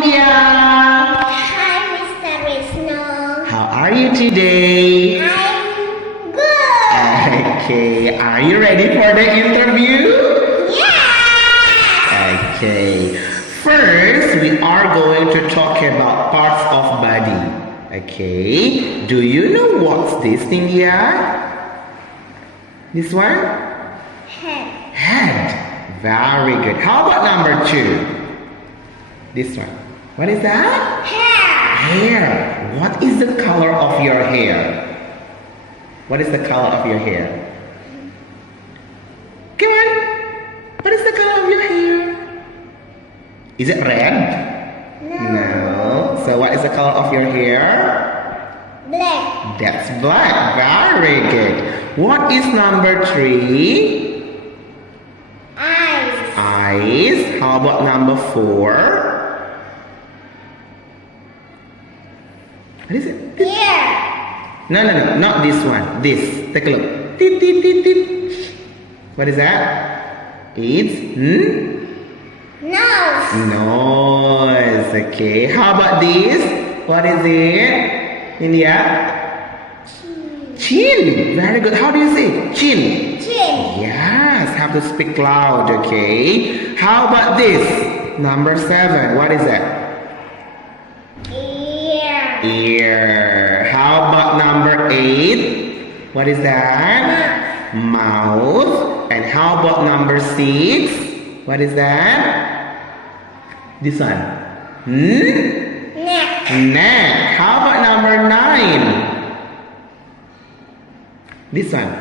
India. Hi, Mr. Vishnu. How are you today? I'm good. Okay, are you ready for the interview? Yeah. Okay, first we are going to talk about parts of body. Okay, do you know what's this, India? This one? Head. Head. Very good. How about number 2? This one. What is that? Hair. Hair. What is the color of your hair? What is the color of your hair? Come on. What is the color of your hair? Is it red? No. So what is the color of your hair? Black. That's black. Very good. What is number 3? Eyes. Eyes. How about number 4? What is it? Ear. No, not this one. This. Take a look. Tit, tit, tit, tit. What is that? It's Nose. nose. Okay. How about this? What is it? India? Chin. Very good. How do you say? Chin. Chin. Yes. Have to speak loud. Okay. How about this? Number 7. What is that? Ear. Ear. How about number 8? What is that? Mouth. And how about number 6? What is that? This one. Neck. Neck. How about number 9? This one.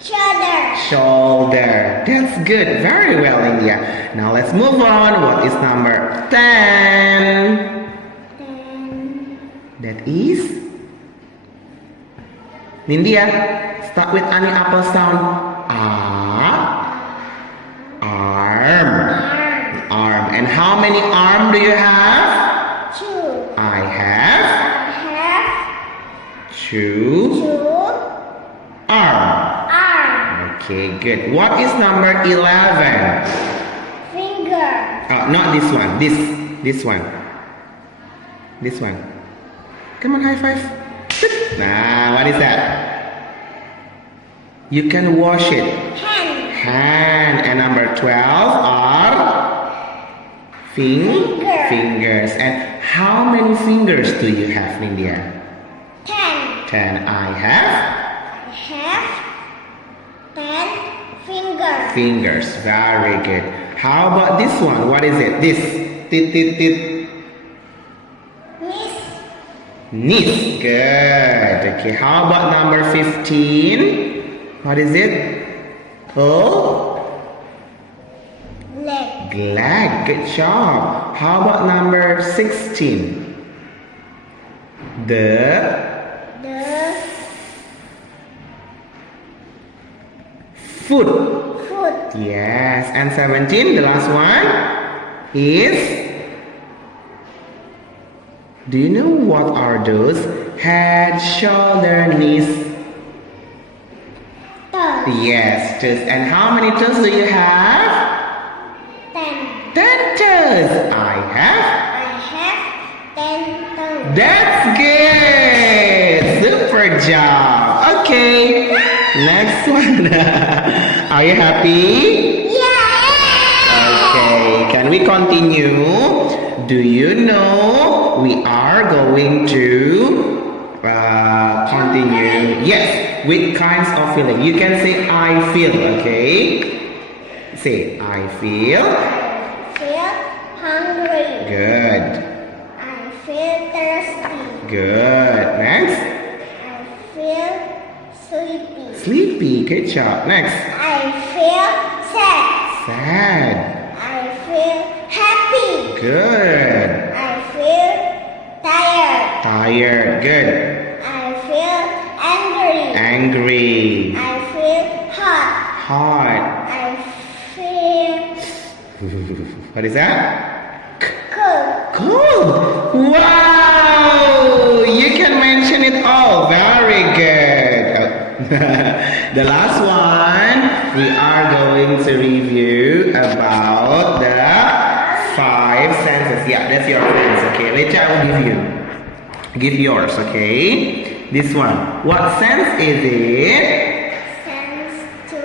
Shoulder. Shoulder. That's good. Very well, India. Now let's move on. What is number 10? That is India. Start with any apple sound. Arm. Arm. And how many arms do you have? 2. I have I have 2 2 arms. arms. Okay, good. What is number 11? Finger. Not this one. This one. This one. Come on, high five. Nah, what is that? You can wash it. Hand. Hand. And number 12 are fingers. And how many fingers do you have, India? 10. 10. I have I have 10 fingers. fingers. Very good. How about this one? What is it? This. Tit, tit, tit. Knees. Good. Okay. How about number 15? What is it? Oh? Leg. Leg. Good job. How about number 16? The foot. Foot. Yes. And 17, the last one is... Do you know what are those? Head, shoulder, knees. Toes. Yes, toes. And how many toes do you have? 10. 10 toes. I have. 10 toes. That's good. Super job. Okay. Next one. Are you happy? Yeah. Okay. Can we continue? Do you know we are going to continue? Yes, with kinds of feeling. You can say I feel, okay? Say I feel. I feel hungry. Good. I feel thirsty. Good. Next. I feel sleepy. Sleepy. Good job. Next. I feel sad. Sad. I feel happy. Good. I feel tired. Tired. Good. I feel angry. Angry. I feel hot. Hot. I feel What is that? cold. Cool! Wow! You can mention it all. Very good. The last one, we are going to review about the 5 senses. Yeah, that's your friends. Okay, later I will give you. Give yours, okay? This one. What sense is it? Sense to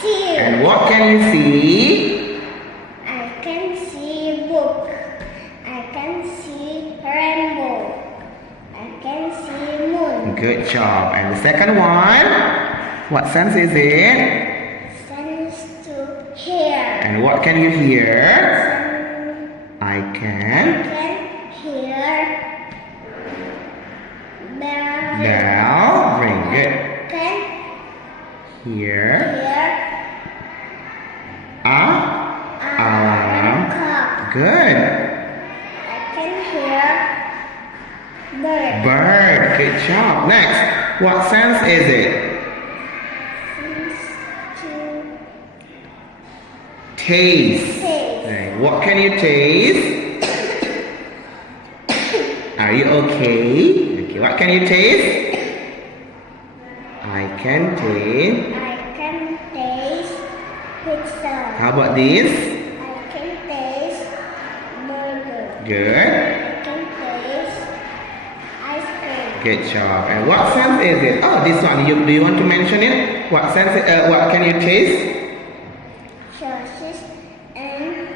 see. And what can you see? I can see book. I can see rainbow. I can see moon. Good job. And the second one? What sense is it? Sense to hear. And what can you hear? I I can. can hear bell. Bell. Ring. Good. Can Hear. hear Alarm. clock. Good. I can hear bird. Bird. Good job. Next. What sense is it? Sense to Taste. taste. Right. What can you taste? Are you okay? Okay. What can you taste? I can taste. I can taste pizza. How about this? I can taste burger. Good. I can taste ice cream. Good job. And what sense is it? Oh, this one. Do you want to mention it? What sense? What can you taste? Sausage and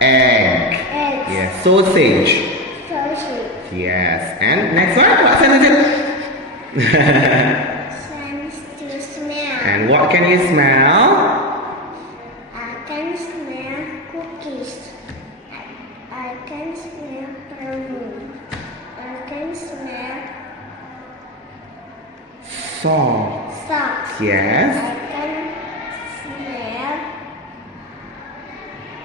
Egg. eggs. Yes. Sausage. Sausage. Yes. And next one. What sense is it? Sense to smell. And what can you smell? I can smell cookies. I can smell perfume. I can smell Salt. socks. Yes. I can smell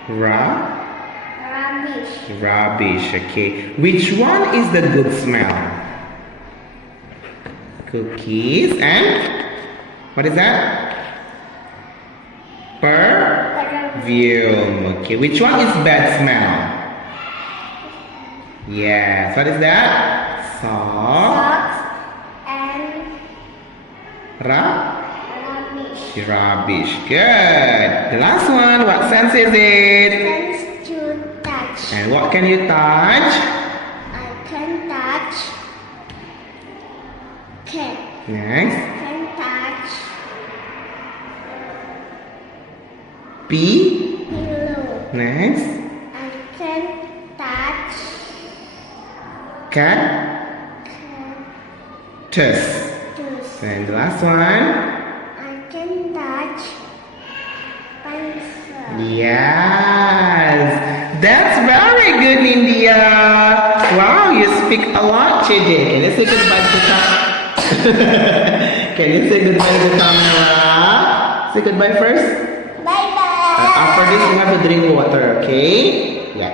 rubbish. Rubbish. Okay. Which one is the good smell? Cookies and what is that? Perfume. Okay. Which one is bad smell? Yes. What is that? Salt. Socks and rubbish. Rubbish. Good. The last one. What sense is it? Sense to touch. And what can you touch? I can touch cat. Next. I can touch pillow. Next. I can touch Cactus. cactus. And the last one. I can touch pencil. Yes. That's very good, India. Wow, you speak a lot, JJ. Can you say goodbye to the camera? Can you say goodbye to the camera? Say goodbye first. Bye bye. After this, you have to drink water, okay? Yeah.